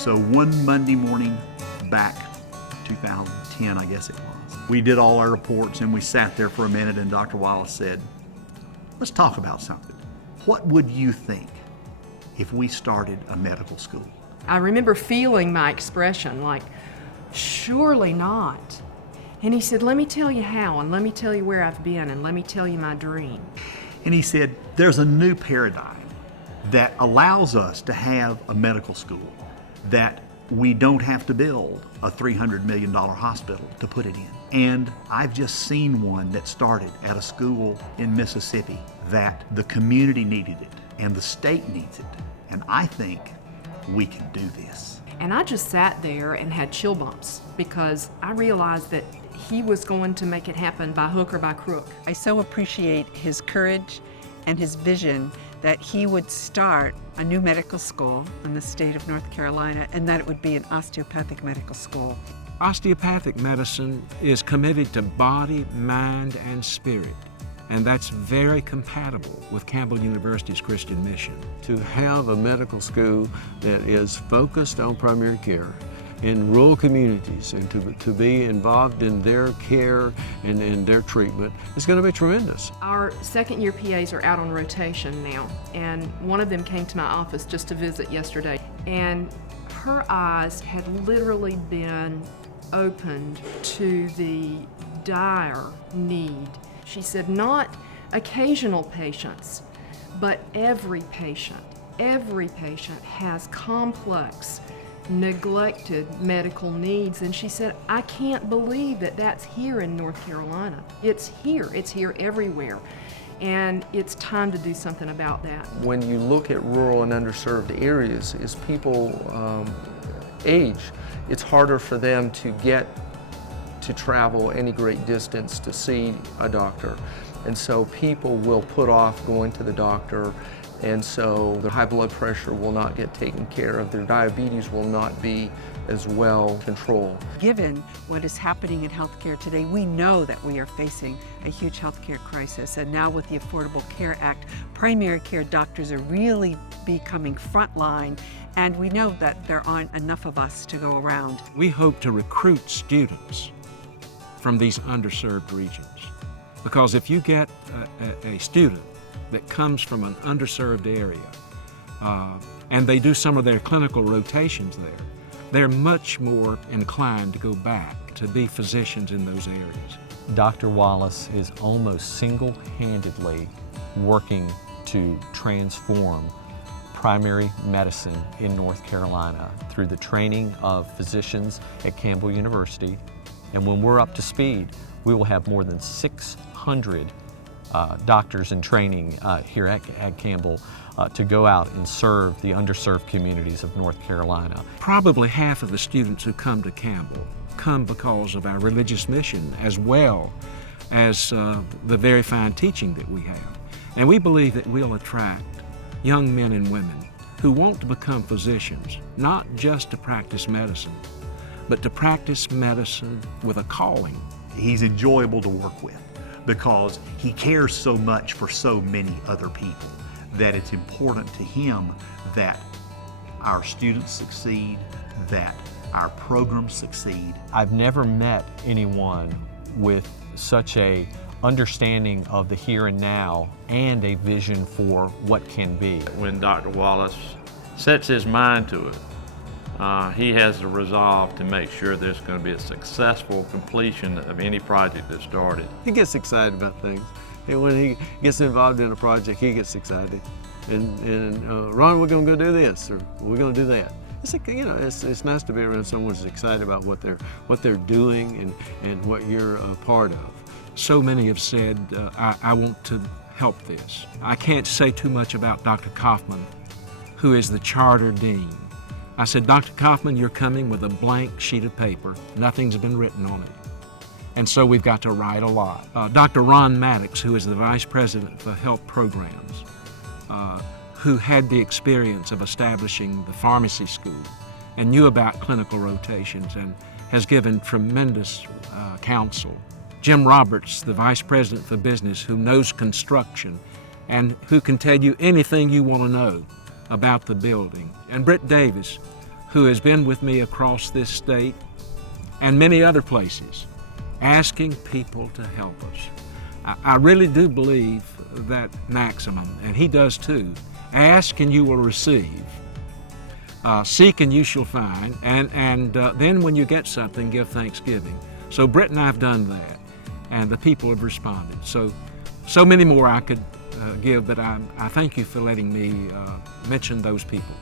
So one Monday morning back, 2010, I guess it was, we did all our reports and we sat there for a minute and Dr. Wallace said, let's talk about something. What would you think if we started a medical school? I remember feeling my expression like, surely not. And he said, let me tell you how, and let me tell you where I've been, and let me tell you my dream. And he said, there's a new paradigm that allows us to have a medical school that we don't have to build a $300 million hospital to put it in. And I've just seen one that started at a school in Mississippi that the community needed it and the state needs it. And I think we can do this. And I just sat there and had chill bumps because I realized that he was going to make it happen by hook or by crook. I so appreciate his courage and his vision that he would start a new medical school in the state of North Carolina, and that it would be an osteopathic medical school. Osteopathic medicine is committed to body, mind, and spirit, and that's very compatible with Campbell University's Christian mission. To have a medical school that is focused on primary care in rural communities and to be involved in their care and in their treatment is going to be tremendous. Our second-year PAs are out on rotation now, and one of them came to my office just to visit yesterday, and her eyes had literally been opened to the dire need. She said not occasional patients, but every patient has complex, neglected medical needs, and she said, I can't believe that that's here in North Carolina. It's here everywhere, and it's time to do something about that. When you look at rural and underserved areas, as people age, it's harder for them to get to travel any great distance to see a doctor, and so people will put off going to the doctor. And so their high blood pressure will not get taken care of, their diabetes will not be as well controlled. Given what is happening in healthcare today, we know that we are facing a huge healthcare crisis, and now with the Affordable Care Act, primary care doctors are really becoming frontline, and we know that there aren't enough of us to go around. We hope to recruit students from these underserved regions, because if you get a student that comes from an underserved area, and they do some of their clinical rotations there, they're much more inclined to go back to be physicians in those areas. Dr. Wallace is almost single-handedly working to transform primary medicine in North Carolina through the training of physicians at Campbell University. And when we're up to speed, we will have more than 600 doctors in training here at Campbell to go out and serve the underserved communities of North Carolina. Probably half of the students who come to Campbell come because of our religious mission as well as the very fine teaching that we have. And we believe that we'll attract young men and women who want to become physicians, not just to practice medicine, but to practice medicine with a calling. He's enjoyable to work with because he cares so much for so many other people that it's important to him that our students succeed, that our programs succeed. I've never met anyone with such a understanding of the here and now and a vision for what can be. When Dr. Wallace sets his mind to it, he has the resolve to make sure there's going to be a successful completion of any project that's started. He gets excited about things. And when he gets involved in a project, he gets excited. And Ron, we're going to go do this, or we're going to do that. It's like, you know, it's nice to be around someone who's excited about what they're doing and what you're a part of. So many have said, I want to help this. I can't say too much about Dr. Kaufman, who is the charter dean. I said, Dr. Kaufman, you're coming with a blank sheet of paper. Nothing's been written on it. And so we've got to write a lot. Dr. Ron Maddox, who is the Vice President for Health Programs, who had the experience of establishing the pharmacy school and knew about clinical rotations and has given tremendous counsel. Jim Roberts, the Vice President for Business, who knows construction and who can tell you anything you want to know about the building. And Britt Davis, who has been with me across this state and many other places, asking people to help us. I really do believe that maxim, and he does too. Ask and you will receive. Seek and you shall find. And then when you get something, give thanksgiving. So Britt and I have done that, and the people have responded. So many more I could give, but I thank you for letting me mention those people.